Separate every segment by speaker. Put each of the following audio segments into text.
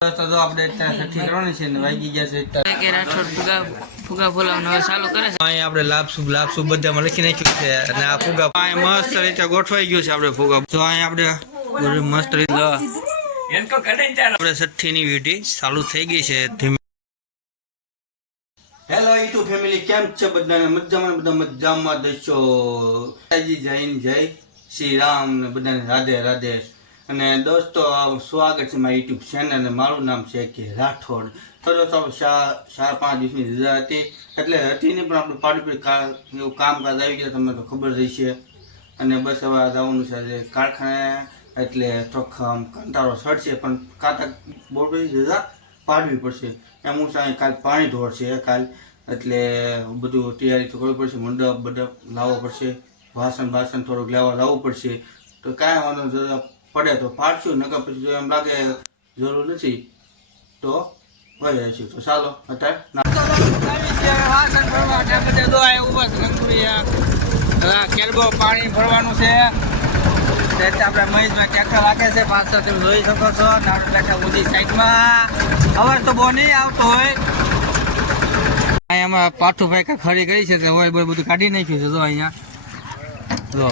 Speaker 1: તો આપણે છઠ્ઠી કરવાની છે ને વાગી ગયા છે
Speaker 2: કે રાઠોડ ફુગા ફુગા ફોલાવવાનું હવે ચાલુ કરે છે.
Speaker 1: અહીં આપણે લાપસુ લાપસુ બધામાં લખી નાખ્યું છે અને આ ફુગા અહીં મસ્ત રીતે ગોઠવાઈ ગયું છે આપણે ફુગા. તો અહીં આપણે મસ્ત રીતે આપણે છઠ્ઠી ની વિધિ ચાલુ થઈ ગઈ છે. ધીમે હેલો યુટ્યુબ ફેમિલી કેમ છે બધાને? મજામાં બધા મજામાં દઈશો જય જય શ્રી રામ ને બધાને રાધે રાધે. અને દોસ્તો, સ્વાગત છે મારી યુટ્યુબ ચેનલ મારું નામ છે કે રાઠોડ. તો દોસ્તો ચાર પાંચ દિવસની રજા હતી. એટલે હતી નહીં પણ આપણે પાડી પડી કા- એવું કામકાજ આવી ગયા, તમને તો ખબર રહી છે અને બસ હવે જવાનું છે કારખાને. એટલે થોડોક કંટારો સડશે, પણ કાંતા બોટી રજા પાડવી પડશે. એમ હું સાંજે કાલ પાણી ઢોળશે કાલ. એટલે બધું તૈયારી તો કરવી પડશે, મંડપ, બડપ લાવવો પડશે. વાસણ વાસણ થોડુંક લેવા લાવવું પડશે. તો કાંઈ વાંધો પડે તો પાડશું, નકર પછી જો એમ લાગે જરૂર નથી, તો ભાઈ આવીશું. તો ચાલો, અત્યારે કેરબો પાણી ભરવાનું છે. આપણે મહેશભાઈ ટ્રેક્ટર લાગે છે પાછળ તમે શકો છો. ને આપણે બેઠા સાઈડમાં. અવાજ તો બહુ નહીં આવતો હોય. અહીંયા પાઠુભાઈ કાંઈ ખરી કરી છે તો બધું કાઢી નાખ્યું છે, જો અહીંયા. જો,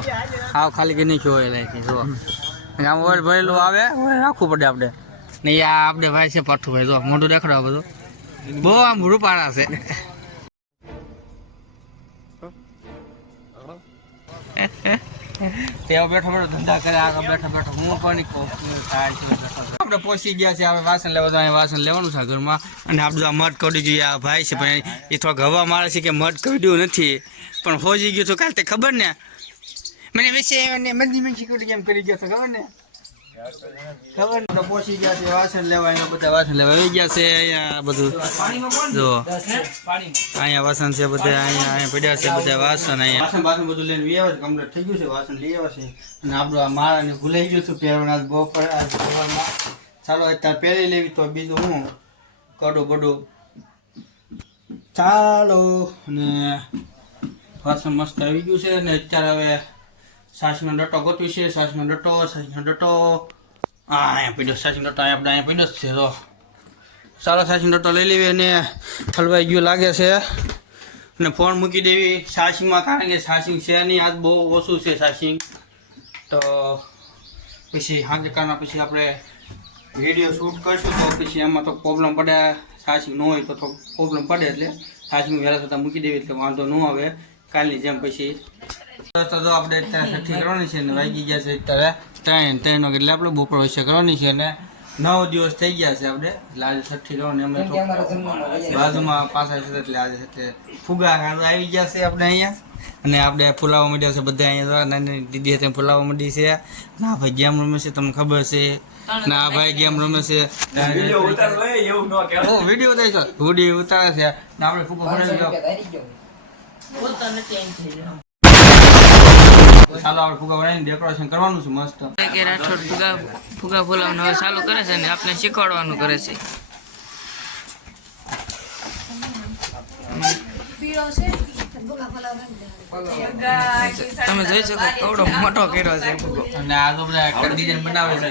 Speaker 1: હાવ ખાલી કરી નાખ્યું હોય નાખી જો. આમ ઓઇલ ભરેલું આવે. રાખવું પડે આપણે. ને આ આપણે ભાઈ છે ભાઈ જો મોઢું દેખાડો બધું. બહુ આમ રૂપાળા છે. તેઓ બેઠો બેઠો ધંધા કરે આગળ બેઠો બેઠો. હું પણ. આપણે પહોંચી ગયા છે હવે વાસણ લેવા તો વાસણ લેવાનું છે ઘરમાં. અને આપણે આ મધ કરી દીધું આ ભાઈ છે, પણ એ થોડાક હવા મારે છે કે મધ કરી નથી. પણ હોજી ગયું તો કાલ ખબર ને? મને વિશે એને મંદી મંદી કરી કેમ કરી ગયો ખબર ને? ખબર ને? પહોંચી ગયા વાસણ લેવા બધા વાસણ લેવા આવી ગયા છે અહીંયા બધું. જો વાસણ છે બધા અહીંયા અહીંયા પડ્યા છે બધા વાસણ છે વાસણ લઈ છે. અને આપણું આ માળાને ભૂલાઈ ગયું હતું ચાલો, અત્યારે પહેરી લેવી તો બીજું હું? કડું બડું. ચાલો, અને વાસણ મસ્ત આવી ગયું છે, અને અત્યારે હવે સાસનો ડટ્ટો ગોતવી છે સાસનો ડટ્ટો સાસનો ડટ્ટો. આ અહીંયા પીડ્યો સાસનો ડટ્ટો આપણે અહીંયા પીડ્યો છે તો સારો સાસનો ડટ્ટો લઈ લેવી અને હલવાઈ ગયું લાગે છે. અને ફોન મૂકી દેવી સાસિંગમાં, કારણ કે સાસિંગ છે નહીં, આજ બહુ ઓછું છે સાસિંગ. તો પછી સાંજે કારના પછી આપણે વીડિયો શૂટ કરશું, તો પછી એમાં તો પ્રોબ્લેમ પડે, સાસિંગ ન હોય તો થોડો પ્રોબ્લેમ પડે એટલે સાસિંગ વહેલા થતાં મૂકી દેવી એટલે વાંધો ન આવે. કાલની જેમ પછી તો જો આપણે અત્યારે છઠ્ઠી કરવાની છે ને વાગી ગયા છે અત્યારે ત્રણ ત્રણ વાગે એટલે આપણે બપોર વચ્ચે કરવાની છે અને નવ દિવસ થઈ ગયા છે આપણે. લાલ આજે છઠ્ઠી કરવાની અમે તો બાજુમાં પાછા છે એટલે આજે છે ફુગા આવી ગયા છે આપણે અહીંયા. અને આપણે ફુલાવા માંડ્યા છે બધા અહીંયા નાની દીદી હતી ફુલાવા માંડી છે. ના ભાઈ ગેમ રમે છે તમને ખબર છે. ના ભાઈ ગેમ રમે છે. ઓ વીડિયો ઉતારે છે વીડિયો ઉતારે છે. ને આપણે ફુગો ભરાવી દો
Speaker 2: બોલતા નથી એમ થઈ જાય
Speaker 1: ચાલો આપણે ફુગા ભરાવીને ડેકોરેશન કરવાનું છે મસ્ત.
Speaker 2: કે રાઠોડ ફુગા ફુગા ફોલાવવાનું હવે ચાલુ કરે છે ને આપણે શીખવાડવાનું કરે છે. તમે જોઈ શકો કવડો મોટો કર્યો છે
Speaker 1: અને આ તો બધા ડિઝાઇન બનાવે છે.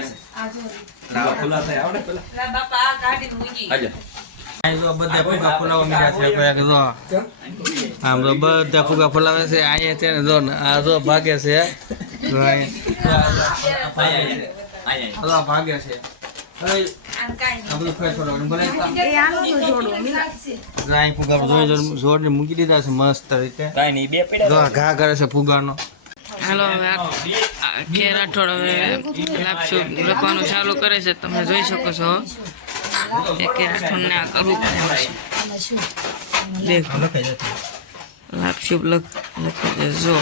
Speaker 1: બધા ફુગા ફુલાવા મીડા છે આમ તો બધા ફૂગા ફલાવે છે અહીંયા છે ને જો ને આ જો ભાગે છે. જો અહીંયા. જો આ ભાગે છે. હવે આ બધું ફેર છોડવાનું ભલે. અહીં ફુગા જોઈ જોઈ જોડને મૂકી દીધા છે મસ્ત રીતે. જો ઘા કરે છે ફુગાનો
Speaker 2: હાલો હવે આ રાઠોડ હવે લાપસુ લખવાનું ચાલુ કરે છે તમે જોઈ શકો છો. કે રાઠોડને આ કરવું પડે. છે દેખો લાપસુ લખ લખે છે જો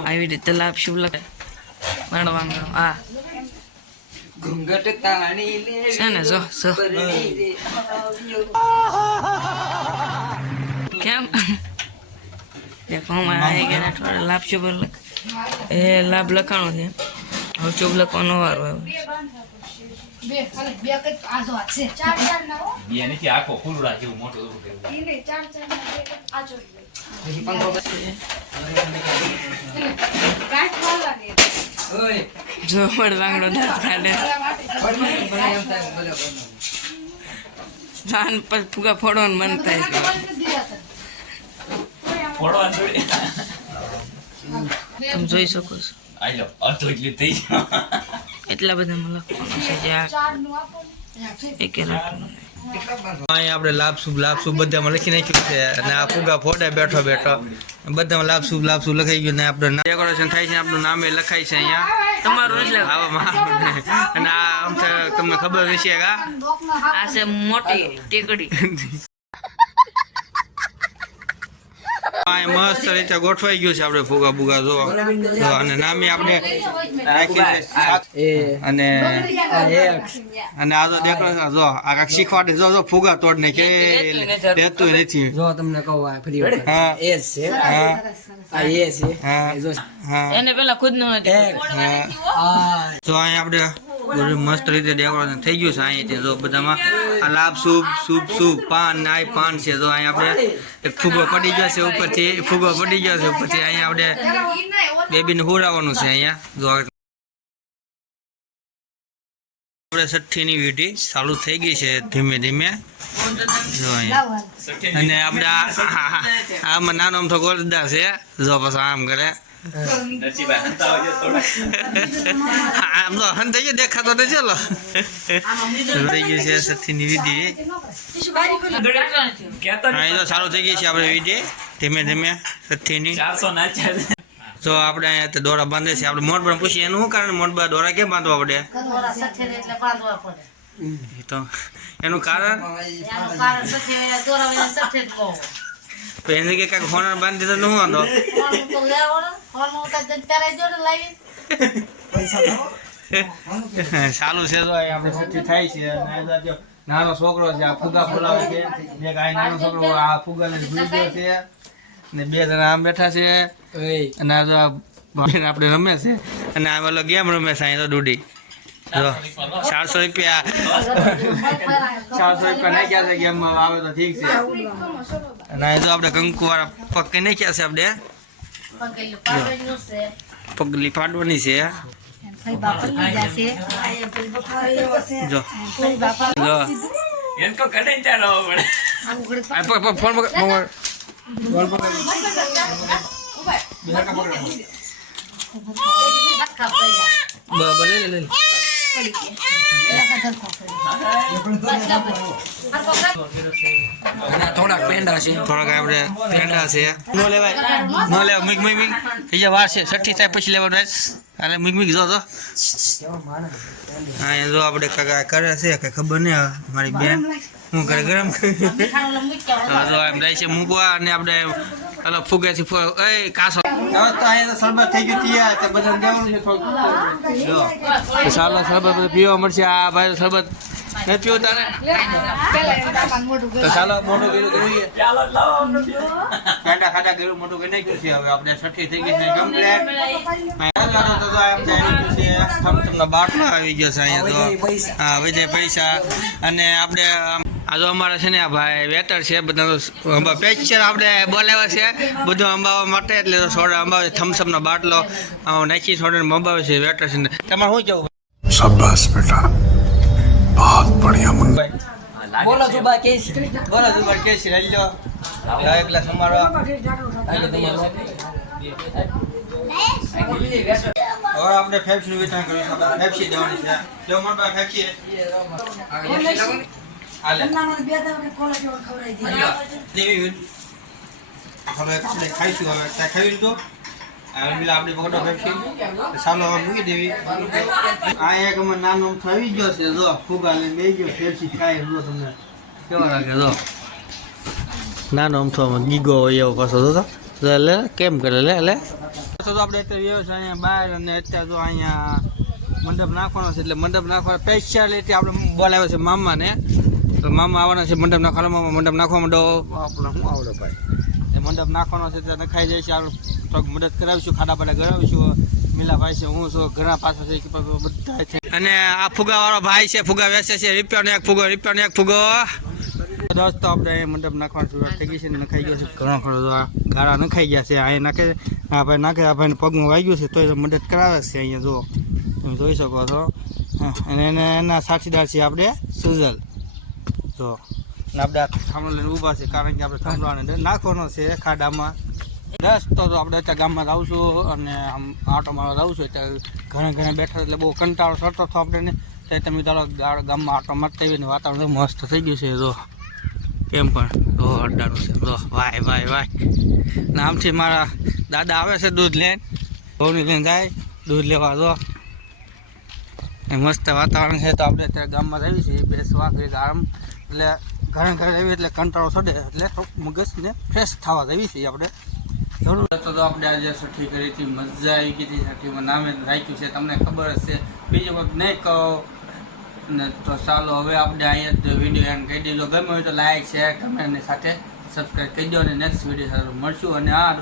Speaker 2: આવી રીતે લાપસુ લખે ભણવાનું આ છે ને જો જો કેમ દેખો માં આવી ગયા થોડા લાભ શુભ લખ એ લાભ લખાણો છે હવે ચોપલા લખવાનો વારો આવ્યો.
Speaker 3: બે ખાલી બે કંઈક આજો હાથ છે. ચાર ચાર ના
Speaker 4: બે નથી આખો ફૂલડા જેવું મોટું એવું. કેવું.
Speaker 3: ઈ નહીં, ચાર ચાર ના બે કંઈક આજો
Speaker 1: પછી પંખો
Speaker 3: કાંઈક વાર લાગે.
Speaker 2: જો વડ વાંગડો દાંત કાઢે.
Speaker 3: મારા
Speaker 2: જાન પછી ફુગા ફોડવાનું મન થાય. તમે જોઈ શકો છો.
Speaker 4: આઈ લો, અડધો એટલે થઈ ગયો.
Speaker 2: એટલા બધા લખવાનું છે જે. એક
Speaker 1: આપણે લાભ શુભ બધામાં લખી નાખ્યું છે. અને આ ફુગા ફોડે બેઠો બેઠો. બધામાં લાભ શુભ લખાઈ ગયું ને આપણે ડેકોરેશન થાય છે આપણું નામે લખાય છે અહીંયા.
Speaker 2: તમારું એટલે
Speaker 1: આવામાં અને આ આમ તમને ખબર હશે આ
Speaker 2: છે મોટી ટેકડી
Speaker 1: આ મસ્ત રીતે ગોઠવાઈ ગયું છે આપણે ફુગા ફુગા જો. જો અને નામી આપણે રાખી છે. અને અને આ તો દેખો જો આ કાંઈક શીખવાડે. જો જો ફુગા તોડ ને કે રહેતું નથી.
Speaker 5: જો તમને કહું આ ફરી વખત.
Speaker 1: હા.
Speaker 5: એ જ છે.
Speaker 1: હા.
Speaker 5: આ એ છે.
Speaker 1: હા.
Speaker 2: એને પેલા ખુદ નો
Speaker 1: હા.
Speaker 5: આ
Speaker 1: તો અહીંયા આપણે મસ્ત રીતે ડેકોરેશન થઈ ગયું છે અહીંયાથી. જો બધામાં આ લાભ શુભ શુભ શુભ, પાન આ પાન છે. તો અહીંયા આપણે એક ફુગો પડી ગયો છે ઉપરથી. ફુગો પડી ગયો છે ઉપરથી. અહીંયા આપણે બેબીને હુરાવાનું છે અહીંયા. જો આપણે છઠ્ઠીની વિધિ ચાલુ થઈ ગઈ છે ધીમે ધીમે. જો અહીંયા. અને આપણે આમાં નાનો અમથો ગોલદાર છે. જો પછી આમ કરે. આમ તો હન થઈ ગયો દેખાતો તો ચલો રહી ગયું છે છઠ્ઠીની વિધિ હા એ તો સારું થઈ ગઈ છે આપણે વિધિ ધીમે ધીમે
Speaker 4: છે.
Speaker 1: તો આપણે અહીંયા તો દોરા બાંધે છે આપણે મોટ પણ પૂછીએ એનું શું કારણ મોટ દોરા કેમ બાંધવા પડે તો એનું કારણ
Speaker 6: એનું
Speaker 1: તો કે કાક હોનર બાંધી તો ન વાંધો?
Speaker 6: તો તો જો ને લાવી
Speaker 1: ચાલુ છે તો આપણે સચ્ચી થાય છે. અને જો નાનો છોકરો છે આ ફુગા ફુલાવે છે. એક આ નાનો છોકરો આ ફુગાને ભૂલી ગયો છે. ને બે જણા આમ બેઠા છે. અને આ ભાઈને આપણે રમે છે. અને આ ઓલો ગેમ રમે છે અહીં તો ડૂડી ચારસો રૂપિયા. ચારસો રૂપિયા નાખ્યા છે ગેમમાં આવે તો ઠીક છે. આપણે કંકુ વાળા પગ નાખ્યા છે આપણે.
Speaker 6: પગેલું પાડવાનું છે.
Speaker 1: ફોન પકડ, પકડ. બરાબર લે લે લે.
Speaker 5: થોડાક પેંડા છે.
Speaker 1: થોડાક આપણે પેંડા છે. નો લેવાય નો લેવાય. મીક મીક મીક બીજા વાર છે. છઠ્ઠી થાય પછી લેવાનું અને મીક મીક જો તો હા એ જો આપણે કાકા કરે છે કઈ ખબર નહીં મારી બેન હું કરે ગરમ
Speaker 6: કરી.
Speaker 1: હા, જો એમ જાય છે મૂકવા અને આપણે અલો ફુગેથી એ કાસો. શરબત બધું પીવા મળશે. આ ભાઈ શરબત નથી પીવું તારે? તો મોટું કર્યું. ખાડા ખાડા કર્યું મોટું કરી નાખ્યું છે. હવે આપણે છઠ્ઠી થઈ ગઈ છે કમ્પ્લેટ બાટલો આવી ગયો છે અહીંયા તો. હા વિજય પૈસા. અને આપણે આ તો અમારે છે ને આ ભાઈ વેટર છે બધા પેચર આપણે બોલાવ્યા છે બધું અંબાવા માટે એટલે તો સોડા અંબાવે થમ્સઅપ નો બાટલો આમાં નાખી સોડા અંબાવે છે વેટર છે ને. તમારે શું કેવું
Speaker 7: शाबाश बेटा बहुत बढ़िया मुन्ना
Speaker 1: ભાઈ
Speaker 5: બોલો તો બા કે છે
Speaker 1: બોલો તું ભાઈ કેસી લઈ લો એક ગ્લાસ અમારો હવે આપણે ફેફસી નું વેચાણ કર્યું છે આપણે ફેફસી દેવાની છે કેવું મન આપણે ખાઈશું હવે ત્યાં ખાવી તો. પેલા આપણી પકડો ફેફસી ચાલો હવે મૂકી દેવી. આ એક અમે નાનો આવી ગયો છે જો ફુગા લઈને બેસી ગયો ફેફસી ખાય જો તમને. કેવા લાગે જો? નાનો અમથો ગીગો હોય એવો પાછો હતો લે કેમ કરે લે લે. તો આપણે અત્યારે છે અહીંયા બહાર અને અત્યારે જો અહીંયા મંડપ નાખવાનો છે એટલે મંડપ નાખવાનો સ્પેશિયાલિટી આપણે બોલાવ્યો છે મામાને. તો મામા આવવાના છે મંડપ નાખવાનો મામા મંડપ નાખવા માંડો. આપણે શું આવડે ભાઈ? એ મંડપ નાખવાનો છે ત્યાં નખાઈ જાય છે આપણે થોડુંક મદદ કરાવીશું ખાડા પાડા કરાવીશું. મીલાભાઈ છે હું છું ઘણા પાછા છે બધા છે. અને આ ફુગાવાળો ભાઈ છે ફુગા વેચે છે રૂપિયાનો એક ફુગો રૂપિયાનો એક ફુગો. દોસ્તો આપણે અહીં મંડપ નાખવાની શરૂઆત થઈ ગઈ છે નખાઈ ગયો છે. ઘણો ખરો ગાળા નખાઈ ગયા છે અહીં નાખે આ ભાઈ નાખે આ ભાઈને પગમાં વાગ્યું છે તોય મદદ કરાવે છે અહીંયા જુઓ. તમે જોઈ શકો છો. અને એને એના સાક્ષીદાર છે આપણે સુજલ. જો આપણે થાંભલો ઊભા છે કારણ કે આપણે થાંભલાને નાખવાનો છે ખાડામાં. દસ તો આપણે અત્યારે ગામમાં છું અને આમ આટો મારવા છું અત્યારે ઘણા ઘણા બેઠા એટલે બહુ કંટાળો થતો હતો આપણે ત્યારે તમે ચાલો ગામમાં આટો મારતા આવીને વાતાવરણ મસ્ત થઈ ગયું છે, જો. એમ પણ? જો અડ્ડાનું છે, જો. વાય વાય વાય. ને આમથી મારા દાદા આવે છે દૂધ લઈને. ઘઉંની લઈને જાય, દૂધ લેવા, જો. મસ્ત વાતાવરણ છે, તો આપણે અત્યારે ગામમાં રહીએ છીએ બેસવા આરામ એટલે ઘણા ઘરે આવી એટલે કંટાળો ચડે એટલે મગજને ફ્રેશ થવા દેવી છીએ આપણે. જરૂર. તો આપણે આજે છઠ્ઠી કરી હતી, મજા આવી ગઈ હતી છઠ્ઠીમાં નામે રાખ્યું છે, તમને ખબર છે બીજી વખત નહીં કહો. ને તો ચાલો, હવે આપણે અહીંયા વીડિયો એન્ડ કહી દીધો. ગમે હોય તો લાઈક શેર કમેન્ટની સાથે સબસ્ક્રાઈબ કરી દો અને નેક્સ્ટ વીડિયો સાથે મળશું. અને આ